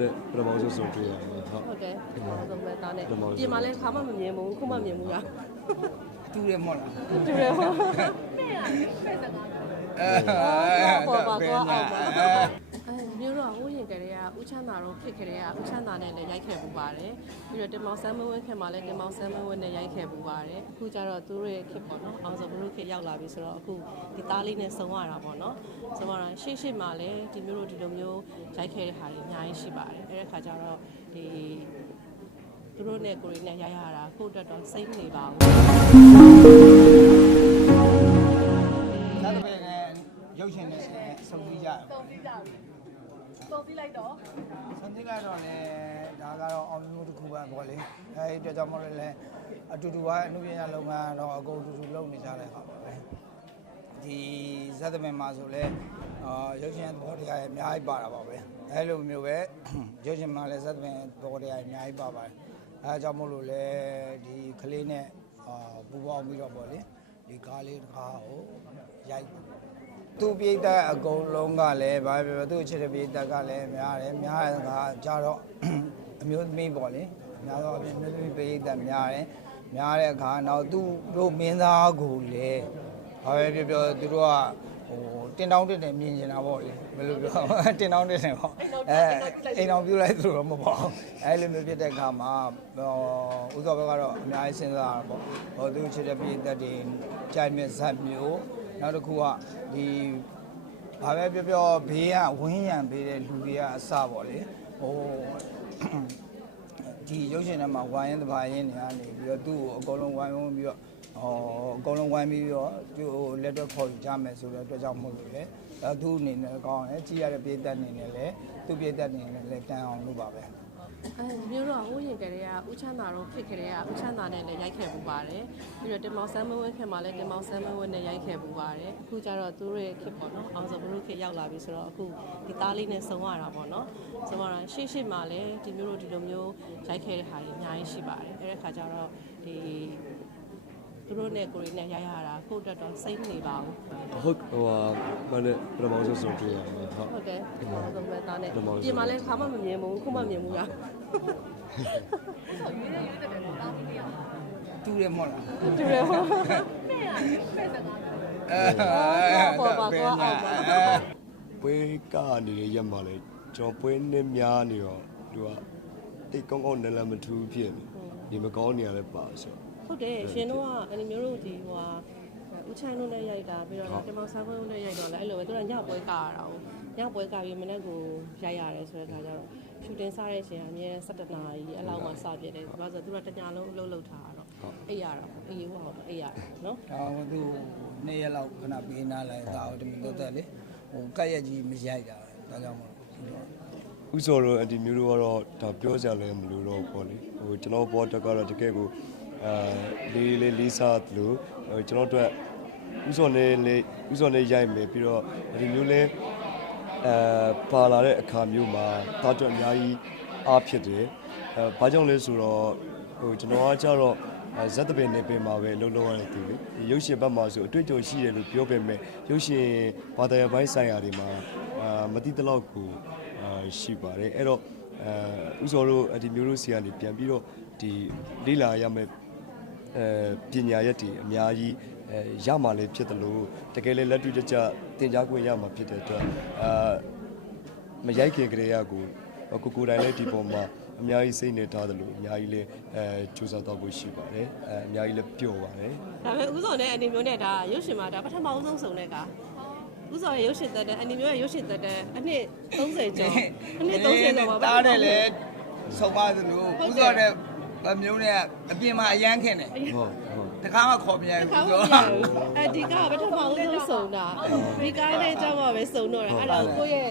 နဲ့ပထမဆုံးဆုံးတွေ့ရမှာဟုတ်တယ်ပထမဆုံးပဲသားနဲ့ပြင်မှာလည်းခါမှမမြင်ဘူးခုမှမြင်ဘူးလားတူတယ်မဟုတ်လားတူတယ်ဟုတ်ပေါ်ပါကွာမျိုးတော့ဟိုရင်ကလေးကဦးချမ်းသာတော့ဖြစ်ခဲ့တဲ့ကဦးချမ်းသာနဲ့လည်းရိုက်ခဲ့ပူပါတယ်ပြီးတော့တင်မောင်ဆန်းမဝင်းခင်မှာလည်းတင်မောင်ဆန်းမဝင်းနဲ့ရိုက်ခဲ့ပူပါတယ်အခုကျတော့သူတို့ရဲ့ခစ်ပေါ့နော်အောင်စဘလို့ခစ်ရောက်လာပြီဆိုတော့အခုဒီသားလေးနဲ့ဆုံးရတာပေါ့နော်ဆုံးရတာရှေ့မှာလည်းဒီမျိုးတို့ဒီလိုမျိုးရိုက်ခဲ့တဲ့ဟာတွေအများကြီးရှိပါတယ်အဲ့ဒီခါကျတော့ဒီသူတို့နဲ့ကိုရီနဲ့ရိုက်ရတာကိုယ့်အတွက်တော့စိတ်မနေပါဘူးသာတပည့်နဲ့ရုပ်ရှင်နဲ့စုံစည်းကြစုံစည်းလိုက်တော့လေဒါကတော့အောင်မြင်မှုတစ်ခုပဲပေါ့လေအဲဒီအတွက်ကြောင့်မို့လည်းအတူတူပါအမှုပညာလုပ်ငန်းတော့အကုန်အတူတူလုပ်နေကြတဲ့အခါပါပဲဒီဇတ်သမင်မှာဆိုလဲရုပ်ရှင်သဘောတရားအများကြီးပါတာပါပဲအဲလိုမျိုးပဲရုပ်ရှင်မှာလည်းဇတ်သမင်သဘောတရားအများကြီးပါပါတယ်အဲကြောင့်မို့လို့လဲဒီကလေးနဲ့ပူပေါင်းပြီးတော့ပေါ့လေဒီကားလေးတစ်ခါကိုရိုက်သူ့ပြည်သက်အကုန်လုံးကလည်းဘာပဲပြောသူ့ချစ်တဲ့ပြည်သက်ကလည်းများတယ်ကကြတော့အမျိုးသမီးပေါ့လေများတော့အမျိုးသမီးပြည်သက်များတဲ့အခါနောက်သူတို့မင်းသားကိုလည်းဘာပဲပြောသူတို့ကဟိုတင်တောင်းတက်တယ်မြင်နေတာပေါ့လေဘယ်လိုပြောတင်တောင်းတက်တယ်ပေါ့အိမ်တော်ပြုလိုက်သူတော့မပေါ့အဲလိုမျိုးဖြစ်တဲ့အခါမှာဥသောဘက်ကတော့အများကြီးစဉ်းစားတာပေါ့ဟိုသူ့ချစ်တဲ့ပြည်သက်တွေကြိုက်မဲ့ဇက်မျိုးနောက်တစ်ခုကဒီဘာပဲပြောဘေးကဝင်းရံပေးတဲ့လူတွေကအစပေါ့လေဟိုဒီရုပ်ရှင်ထဲမှာဝိုင်းရင်တပါရင်နေကနေပြီးတော့သူ့ကိုအကုန်လုံးဝိုင်းဝန်းပြီးတော့အကုန်လုံးဝိုင်းပြီးတော့သူ့ကိုလက်တော့ခေါ်ယူကြမယ်ဆိုတဲ့အတွက်ကြောင့်မို့လို့လေသူ့အနေနဲ့ကောင်းတယ်ကြည့်ရတဲ့ပြည်သက်အနေနဲ့လည်းသူ့ပြည်သက်အနေနဲ့လည်းတန်အောင်လုပ်ပါပဲမျိုးတော့ဟိုရင်ကလေးကဦးချမ်းသာတော့ဖြစ်ခဲ့တဲ့ကဦးချမ်းသာနဲ့လည်းရိုက်ခဲ့ပူပါတယ်ပြီးတော့တင်မောင်ဆန်းမဝင်းခင်မှာလည်းတင်မောင်ဆန်းမဝင်းနဲ့ရိုက်ခဲ့ပူပါတယ်အခုကျတော့သူတို့ရဲ့ခစ်ပေါ့နော်အောင်စဘလို့ခစ်ရောက်လာပြီဆိုတော့အခုဒီသားလေးနဲ့ဆုံးရတာပေါ့နော်ဆုံးရတာရှေ့မှာလည်းဒီမျိုးတို့ဒီလိုမျိုးရိုက်ခဲ့တဲ့ဟာတွေအများကြီးရှိပါတယ်အဲ့ဒီခါကျတော့ဒီသူတို့နဲ့ကိုရီနဲ့ရိုက်ရတာကိုယ့်အတွက်တော့စိတ်မနေပါဘူးဟုတ်ဟိုမနဲ့ပထမဆုံးဆုံးတွေ့ရမှာဟုတ်တယ်ပထမဆုံးပဲသားနဲ့ပြင်မှာလည်းခါမှမမြင်ဘူးခုမှမြင်ဘူးလားဆိုရွေးတဲ့သားလေးတယောက်တူတယ်မဟုတ်လားတူတယ်ဟုတ်ဖဲ့စကားပေါ်ပါကွာပွဲကနေရက်မှာလဲကျွန်တော်ပွဲနဲ့များနေတော့သူကတိတ်ကောင်းနလမထူးဖြစ်နေမကောင်းနေရလဲပါဆိုဟုတ်တယ်ရှင်တို့ကအနီမျိုးတို့ဒီဟိုဟာဦးချမ်းတို့နဲ့ရိုက်တာပြီးတော့တင်မောင်ဆန်းခွန်းတို့နဲ့ရိုက်တော့လည်းအဲ့လိုပဲသူကညပွဲကားရတာ။ညပွဲကားပြီးမနေ့ကရိုက်ရတယ်ဆိုတဲ့အခါကျတော့ရှူတင်စားတဲ့အချိန်ကအမြဲ17နာရီအဲ့လောက်မှစပြည့်တယ်။ဘာလို့ဆိုတော့သူကတညလုံးအလုပ်လုပ်ထားတာတော့အိပ်ရတာ။အေးဟုတ်အိပ်ရတယ်နော်။ဒါသူ2ရက်လောက်ခဏပေးနာလိုက်တာတမီတော့တက်လေဟိုကက်ရက်ကြီးမရိုက်တာဒါကြောင့်မို့ဥစောတော့ဒီမျိုးတို့ကတော့ဒါပြောကြလဲမလို့တော့ပေါ့လေဟိုကျွန်တော်ဘောတက်ကတော့တကယ်ကိုလေးစားလို့ကျွန်တော်တို့ဥစောနဲ့ရိုက်မယ်ပြီးတော့ဒီမျိုးလဲပါလာတဲ့အခါမျိုးမှာသားတို့အများကြီးအားဖြစ်တယ်ဘာကြောင့်လဲဆိုတော့ဟိုကျွန်တော်ကကြတော့ဇက်တပင်နေပင်မှာပဲလှုပ်လှုပ်ရတဲ့သူလေရုပ်ရှင်ဘက်မှာဆိုအတွေ့အကြုံရှိတယ်လို့ပြောပေမဲ့ရုပ်ရှင်ဘာသာရေးပိုင်းဆိုင်ရာတွေမှာမတိတလောက်ကိုရှိပါတယ်အဲ့တော့ဥစောတို့ဒီမျိုးတို့စီကနေပြန်ပြီးတော့ဒီလေးလာရမယ်ပညာရက်တွေအများကြီးရမှာလည်းဖြစ်တယ်လို့တကယ်လည်းလက်တွေ့ကြသင်ကြားခွင့်ရမှာဖြစ်တဲ့အတွက်မရိုက်ခင်ကလေးကကိုတိုင်လည်းဒီပုံမှာအများကြီးစိတ်နေထားတယ်လို့အများကြီးလည်းစူးစမ်းတော့ဖို့ရှိပါတယ်အများကြီးလည်းပျော်ပါတယ်ဒါပေမဲ့ဥစောနဲ့အနေမျိုးနဲ့ဒါရုပ်ရှင်မှာဒါပထမဆုံးစုံတဲ့ကဥစောရဲ့ရုပ်ရှင်သက်တဲ့အနီမျိုးရဲ့ရုပ်ရှင်သက်တဲ့အနှစ်30ကျော်အနှစ်30ကျော်ပါတားတယ်လေဆုံးပါသလိုဥစောနဲ့အမျိုးနဲ့အပြင်မှာအရန်ခင်တယ်ဟုတ်တခါမှခေါ်မရဘူးဆိုဒီကပထမဆုံးစုံတာဒီကားနဲ့ကြောက်မှပဲစုံတော့တယ်အဲ့ဒါကိုယ့်ရဲ့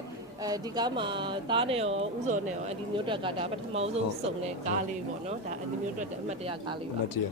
ဒီကားမှာသားနဲ့ရောဥစောနဲ့ရောဒီမျိုးတွက်ကဒါပထမဆုံးစုံတဲ့ကားလေးပေါ့နော်ဒါဒီမျိုးတွက်တဲ့အမှတ်တရကားလေးပါအမှတ်တရ